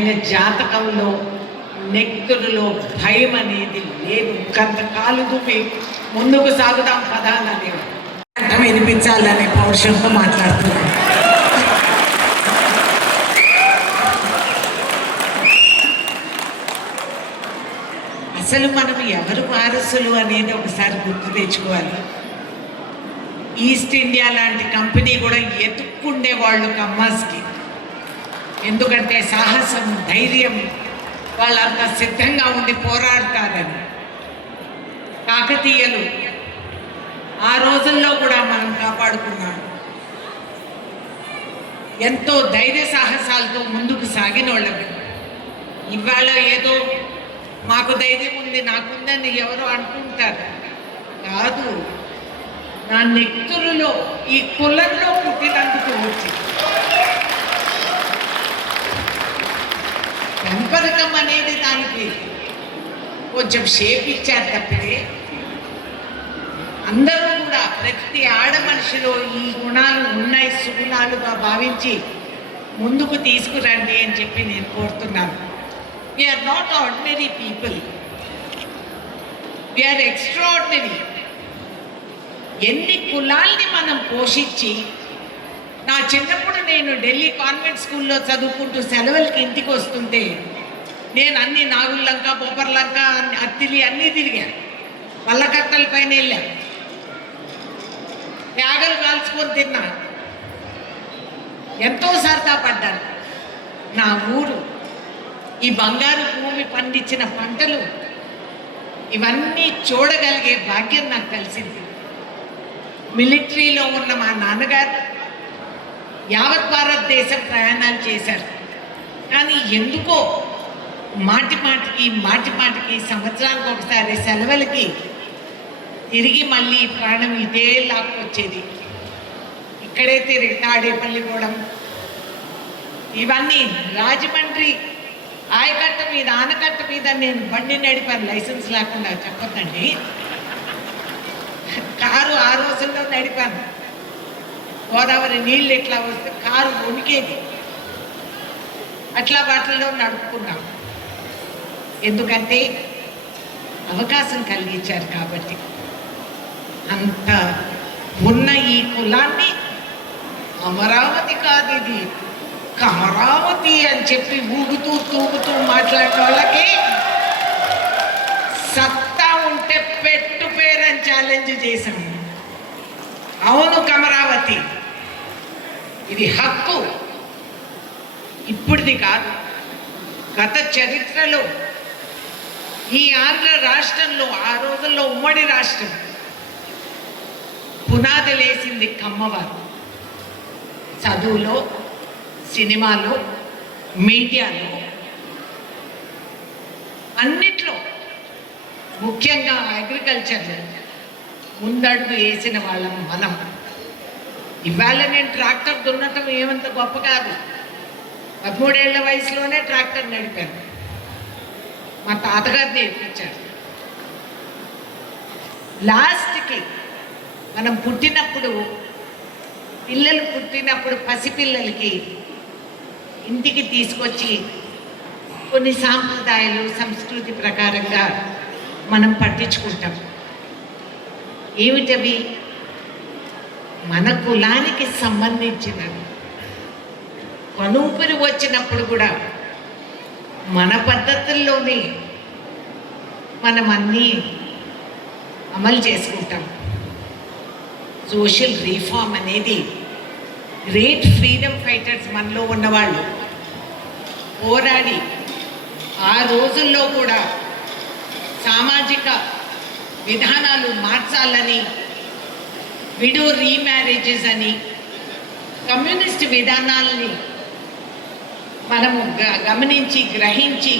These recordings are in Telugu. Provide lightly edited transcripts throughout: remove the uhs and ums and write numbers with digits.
ఆయన జాతకంలో నెక్తుడిలో భయం అనేది లేదు. కొంతకాలం ముందుకు సాగుదాం పదాలని వినిపించాలనే పౌరుషంతో మాట్లాడుతున్నాను. అసలు మనం ఎవరు వారసులు అనేది ఒకసారి గుర్తు తెచ్చుకోవాలి. ఈస్ట్ ఇండియా లాంటి కంపెనీ కూడా ఎత్తుక్కుండే వాళ్ళు కమ్మాస్కి. ఎందుకంటే సాహసం, ధైర్యం, వాళ్ళంతా సిద్ధంగా ఉండి పోరాడతారని. కాకతీయులు ఆ రోజుల్లో కూడా మనం కాపాడుకున్నాం. ఎంతో ధైర్య సాహసాలతో ముందుకు సాగిన వాళ్ళవి. ఇవాళ ఏదో మాకు ధైర్యం ఉంది, నాకుందని ఎవరో అనుకుంటారు. కాదు, నా నెక్తులలో ఈ కులంలో పుట్టినందుకు వచ్చి పెంపరకం అనేది దానికి కొంచెం షేప్ ఇచ్చారు తప్పితే అందరూ కూడా ప్రతి ఆడ మనిషిలో ఈ గుణాలు ఉన్నాయి, సుగుణాలుగా భావించి ముందుకు తీసుకురండి అని చెప్పి నేను కోరుతున్నాను. We are not ordinary people. We are extraordinary. ఎన్ని కులాల్ని మనం పోషించి, నా చిన్నప్పుడు నేను ఢిల్లీ కాన్వెంట్ స్కూల్లో చదువుకుంటూ సెలవులకి ఇంటికి వస్తుంటే నేను అన్ని నాగుల్లంక, బొబ్బర్లంక, అత్తిలి అన్నీ తిరిగాను. వల్లకట్టల పైన వెళ్ళాను, త్యాగలు కాల్చుకొని తిన్నాను, ఎంతో సరదా పడ్డాను. నా ఊరు, ఈ బంగారు భూమి పండించిన పంటలు, ఇవన్నీ చూడగలిగే భాగ్యం నాకు కలిసింది. మిలిటరీలో ఉన్న మా నాన్నగారు యావత్ భారతదేశం ప్రయాణాలు చేశారు. కానీ ఎందుకో మాటి మాటికి సంవత్సరానికి ఒకసారి సెలవులకి తిరిగి మళ్ళీ ప్రాణం ఇదే లాక్కొచ్చేది. ఇక్కడే తిరిగి తాడేపల్లి పోవడం, ఇవన్నీ. రాజమండ్రి ఆయకట్ట మీద, ఆనకట్ట మీద నేను బండి నడిపాను, లైసెన్స్ లేకుండా, చెప్పొద్దండి. కారు ఆ రోజుల్లో నడిపాను. గోదావరి నీళ్ళు ఎట్లా వస్తే కారు ఉనికేది, అట్లా వాటిల్లో నడుపుకున్నాం. ఎందుకంటే అవకాశం కలిగించారు కాబట్టి. అంత ఉన్న ఈ కులాన్ని అమరావతి కాదు, ఇది కమరావతి అని చెప్పి ఊగుతూ తూగుతూ మాట్లాడే వాళ్ళకి సత్తా ఉంటే పెట్టు పేరని ఛాలెంజ్ చేశాము. అవును, కమరావతి ఇది హక్కు, ఇప్పుడుది కాదు. గత చరిత్రలో ఈ ఆంధ్ర రాష్ట్రంలో, ఆ రోజుల్లో ఉమ్మడి రాష్ట్రం, పునాదులేసింది కమ్మవారు. చదువులో, సినిమాలో, మీడియాలో, అన్నిట్లో, ముఖ్యంగా అగ్రికల్చర్లో ముందడుగు వేసిన వాళ్ళం మనం. ఇవాళ నేను ట్రాక్టర్ దున్నటం ఏమంత గొప్ప కాదు. 13 ఏళ్ల వయసులోనే ట్రాక్టర్ నడిపాను, మా తాతగారు నేర్పించారు. లాస్ట్కి మనం పుట్టినప్పుడు, పిల్లలు పుట్టినప్పుడు పసిపిల్లలకి ఇంటికి తీసుకొచ్చి కొన్ని సాంప్రదాయాలు, సంస్కృతి ప్రకారంగా మనం పట్టించుకుంటాం. ఏమిటవి? మన కులానికి సంబంధించినవి. కనూపిరి వచ్చినప్పుడు కూడా మన పద్ధతుల్లోనే మనం అన్నీ అమలు చేసుకుంటాం. సోషల్ రీఫార్మ్ అనేది గ్రేట్ ఫ్రీడమ్ ఫైటర్స్ మనలో ఉన్నవాళ్ళు పోరాడి ఆ రోజుల్లో కూడా సామాజిక విధానాలు మార్చాలని, విడో రీమ్యారేజెస్ అని, కమ్యూనిస్ట్ విధానాలని మనము గమనించి, గ్రహించి,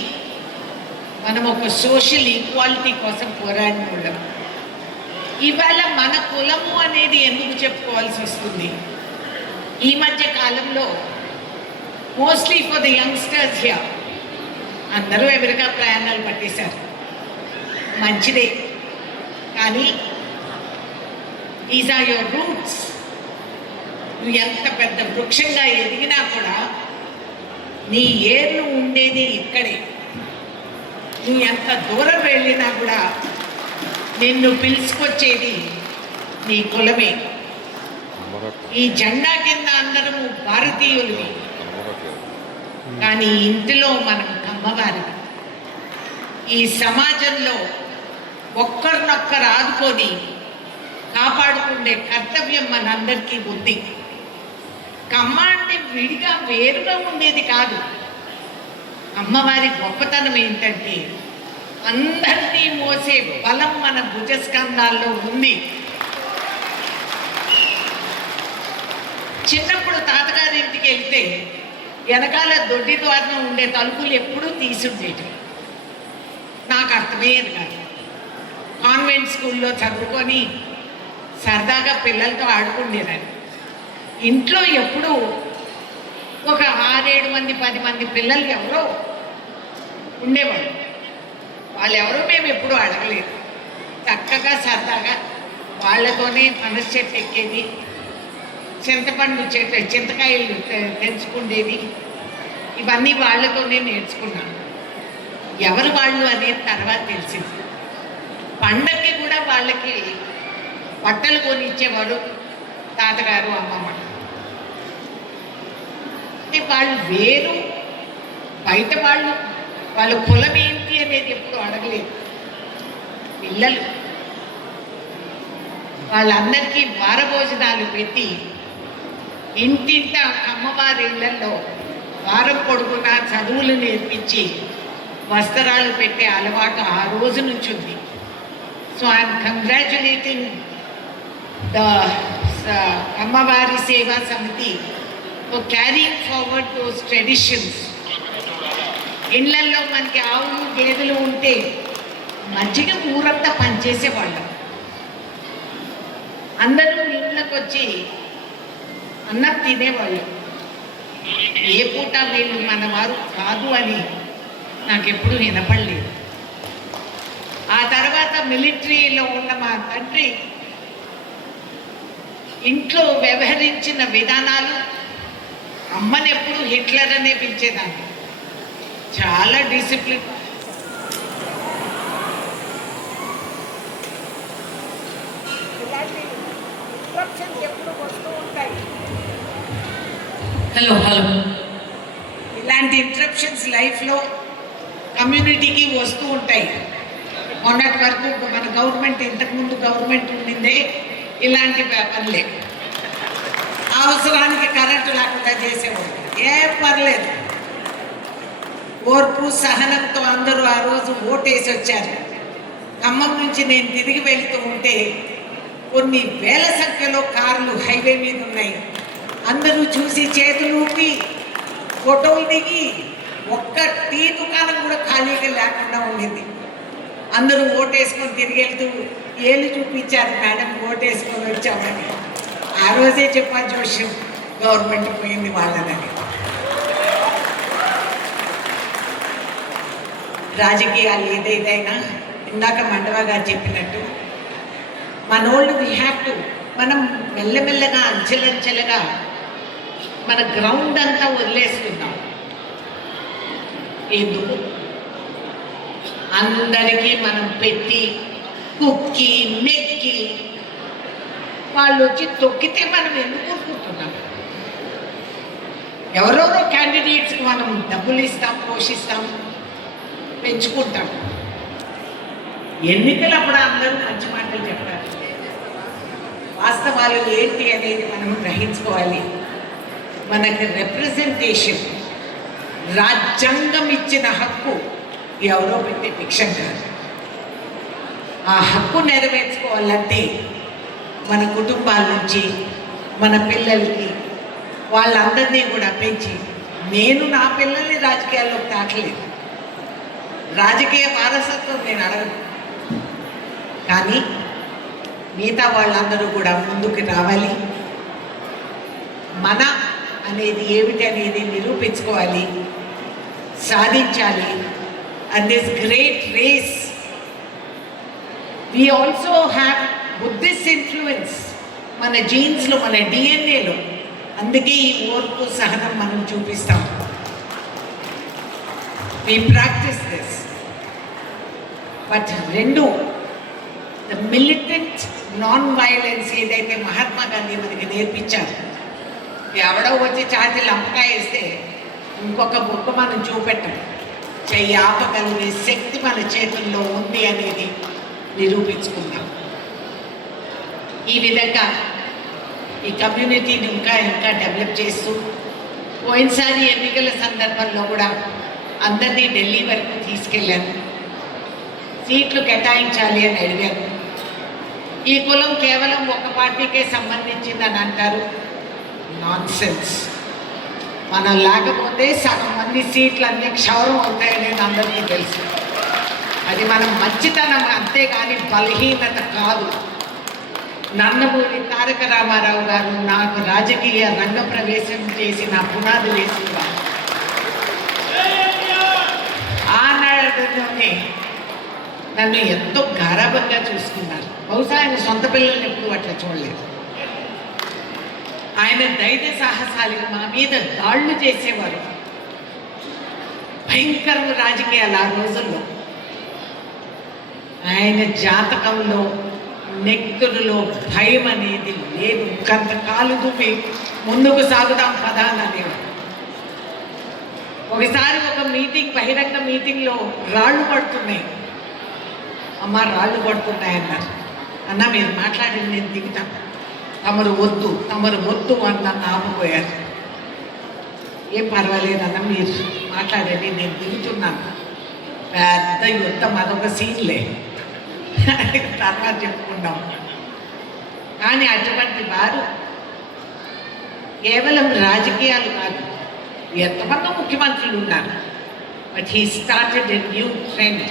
మనం ఒక సోషల్ ఈక్వాలిటీ కోసం పోరాడిన వాళ్ళం. ఇవాళ మన కులము అనేది ఎందుకు చెప్పుకోవాల్సి వస్తుంది? ఈ మధ్య కాలంలో mostly for the youngsters here అందరూ అమెరికా ప్రయాణాలు పట్టేశారు, మంచిదే. కానీ దీస్ ఆర్ యువర్ రూట్స్. నువ్వు ఎంత పెద్ద వృక్షంగా ఎదిగినా కూడా నీ ఏర్లు ఉండేది ఇక్కడే. నువ్వు ఎంత దూరం వెళ్ళినా కూడా నిన్ను పిలుచుకొచ్చేది నీ కులమే. ఈ జెండా కింద అందరము భారతీయులవి, కానీ ఇంటిలో మనం కమ్మవారివి. ఈ సమాజంలో ఒక్కరినొక్కరు ఆదుకొని కాపాడుకునే కర్తవ్యం మనందరికీ ఉంది. కమ్మ అంటే విడిగా వేరుగా ఉండేది కాదు. అమ్మవారి గొప్పతనం ఏంటంటే అందరినీ మోసే బలం మన భుజస్కంధాల్లో ఉంది. చిన్నప్పుడు తాతగారి ఇంటికి వెళ్తే వెనకాల దొడ్డి ద్వారం ఉండే తలుపులు ఎప్పుడూ తీసుండేవి. నాకు అర్థమయ్యేది కాదు. కాన్వెంట్ స్కూల్లో చదువుకొని సరదాగా పిల్లలతో ఆడుకుండేదాన్ని. ఇంట్లో ఎప్పుడూ ఒక 6-7 మంది 10 మంది పిల్లలు ఎవరో ఉండేవాళ్ళు. వాళ్ళెవరో మేము ఎప్పుడూ అడగలేదు. చక్కగా సరదాగా వాళ్ళతోనే పనస చెట్టు ఎక్కేది, చింతపండు చెట్టు చింతకాయలు తెంచుకుండేది. ఇవన్నీ వాళ్ళతోనే నేర్చుకున్నాను. ఎవరు వాళ్ళు అనేది తర్వాత తెలిసింది. పండగకి కూడా వాళ్ళకి బట్టలు కొనిచ్చేవారు తాతగారు అమ్మమ్మ. వాళ్ళు వేరు, బయట వాళ్ళ కులం ఏంటి అనేది ఎప్పుడు అడగలేదు. పిల్లలు వాళ్ళందరికీ వారభోజనాలు పెట్టి ఇంటింట అమ్మవారి ఇళ్లలో వారం పొడుగునా చదువులు నేర్పించి వస్త్రాలు పెట్టే అలవాటు ఆ రోజు నుంచి ఉంది. సో ఐఎమ్ కంగ్రాచులేటింగ్ ద అమ్మవారి సేవా సమితి for carrying forward those traditions. ఇళ్లల్లో మనకి ఆవులు గేదెలు ఉంటే మజ్జిగ ఊరంతా పనిచేసేవాళ్ళం. అందరూ ఇళ్ళకి వచ్చి అన్నం తినేవాళ్ళు. ఏ పూట వీళ్ళు మన వారు కాదు అని నాకెప్పుడు వినపడలేదు. ఆ తర్వాత మిలిటరీలో ఉన్న మా తండ్రి ఇంట్లో వ్యవహరించిన విధానాలు, అమ్మని ఎప్పుడు హిట్లర్ అనే పిలిచేదాన్ని. చాలా డిసిప్లిన్. ఎప్పుడు వస్తూ ఉంటాయి. హలో హలో ఇలాంటి ఇంటరప్షన్స్ లైఫ్లో కమ్యూనిటీకి వస్తూ ఉంటాయి. మొన్నటి వరకు మన గవర్నమెంట్, ఇంతకుముందు గవర్నమెంట్ ఉండిందే ఇలాంటి పనులే. అవసరానికి కరెంటు లేకుండా చేసేవాడు. ఏం పర్లేదు, ఓర్పు సహనంతో అందరూ ఆ రోజు ఓటేసి వచ్చారు. ఖమ్మం నుంచి నేను తిరిగి వెళుతూ ఉంటే కొన్ని వేల సంఖ్యలో కార్లు హైవే మీద ఉన్నాయి. అందరూ చూసి చేతులు ఊపి ఫోటోలు దిగి, ఒక్క టీ దుకాణం కూడా ఖాళీగా లేకుండా ఉండింది. అందరూ ఓటేసుకొని తిరిగి వెళ్తూ ఏళ్ళు చూపించారు, మేడం ఓటేసుకొని వచ్చామని. ఆ రోజే చెప్పా జోష్యం, గవర్నమెంట్ పోయింది వాళ్ళదని. రాజకీయాలు ఏదైనా ఇందాక మండవ గారు చెప్పినట్టు మనోళ్ళు మనం మెల్లమెల్లగా అంచెలంచెలుగా మన గ్రౌండ్ అంతా వదిలేస్తున్నాం. ఎందుకు? అందరికీ మనం పెట్టి కుక్కి నెక్కి వాళ్ళు వచ్చి తొక్కితే మనం ఎందుకు ఊరుకుంటున్నాం? ఎవరెవరో క్యాండిడేట్స్కి మనం డబ్బులు ఇస్తాం, పోషిస్తాం, పెంచుకుంటాం. ఎన్నికలప్పుడు అందరూ మంచి మాటలు చెప్పారు. వాస్తవాలు ఏంటి అనేది మనం గ్రహించుకోవాలి. మనకి రిప్రజెంటేషన్, రాజ్యాంగం ఇచ్చిన హక్కు ఎవరో పెట్టే భిక్షం కాదు. ఆ హక్కు నెరవేర్చుకోవాలంటే మన కుటుంబాల నుంచి మన పిల్లలకి వాళ్ళందరినీ కూడా పెంచి, నేను నా పిల్లల్ని రాజకీయాల్లోకి తాకలేదు, రాజకీయ వారసత్వం నేను అడగను, కానీ మిగతా వాళ్ళందరూ కూడా ముందుకు రావాలి. మన అనేది ఏమిటి అనేది నిరూపించుకోవాలి, సాధించాలి. And this great race we also have Buddhist influence మన జీన్స్లో, మన డిఎన్ఏలో. అందుకే ఈ ఓర్పు సహనం మనం చూపిస్తాం. We practice this. బట్ రెండు, ద మిలిటెంట్ నాన్ వైలెన్స్ ఏదైతే మహాత్మా గాంధీ మనకి నేర్పించారు, ఎవడో వచ్చి ఛాతీ లంపకాయ వేస్తే ఇంకొక బొక్క మనం చూపెట్టం, చెయ్యి ఆపగలిగే శక్తి మన చేతుల్లో ఉంది అనేది నిరూపించుకుందాం. ఈ విధంగా ఈ కమ్యూనిటీని ఇంకా డెవలప్ చేస్తూ, పోయినసారి ఎన్నికల సందర్భంలో కూడా అందరినీ ఢిల్లీ వరకు తీసుకెళ్ళాను, సీట్లు కేటాయించాలి అని అడిగాను. ఈ కులం కేవలం ఒక పార్టీకే సంబంధించిందని అంటారు. Non sense. మనం లేకపోతే సగం మంది సీట్లు అన్నీ క్షౌరం అవుతాయనేది అందరికీ తెలుసు. అది మనం మంచితనం, అంతేగాని బలహీనత కాదు. నందమూరి తారక రామారావు గారు నాకు రాజకీయ రంగ ప్రవేశం చేసి నా పునాది వేసేవారు. ఆనాడులోనే నన్ను ఎంతో గారాబంగా చూసుకున్నారు. బహుశా ఆయన సొంత పిల్లల్ని ఎప్పుడు అట్లా చూడలేదు. ఆయన ధైర్య సాహసాలు మా మీద దాళ్ళు చేసేవారు. భయంకర రాజకీయాలు ఆ రోజుల్లో. ఆయన జాతకంలో నెక్కుడులో భయం అనేది లేదు. కంత కాలు దుమ్మి ముందుకు సాగుదాం పదా అనేవారు. ఒకసారి ఒక మీటింగ్, బహిరంగ మీటింగ్లో రాళ్ళు పడుతున్నాయి. అమ్మ రాళ్ళు పడుతున్నాయి అన్నారు. అన్న మీరు మాట్లాడింది నేను దిగుతాను, తమరు వద్దు అని నన్ను ఆపిపోయారు. ఏం పర్వాలేదన్న మీరు మాట్లాడండి, నేను దిగుతున్నాను. పెద్ద యుద్ధం, అదొక సీన్లే, తర్వాత చెప్పుకుందాం. కానీ అటువంటి వారు కేవలం రాజకీయాలు కాదు, ఎంతమంది ముఖ్యమంత్రులు ఉన్నారు. But he started a new trend.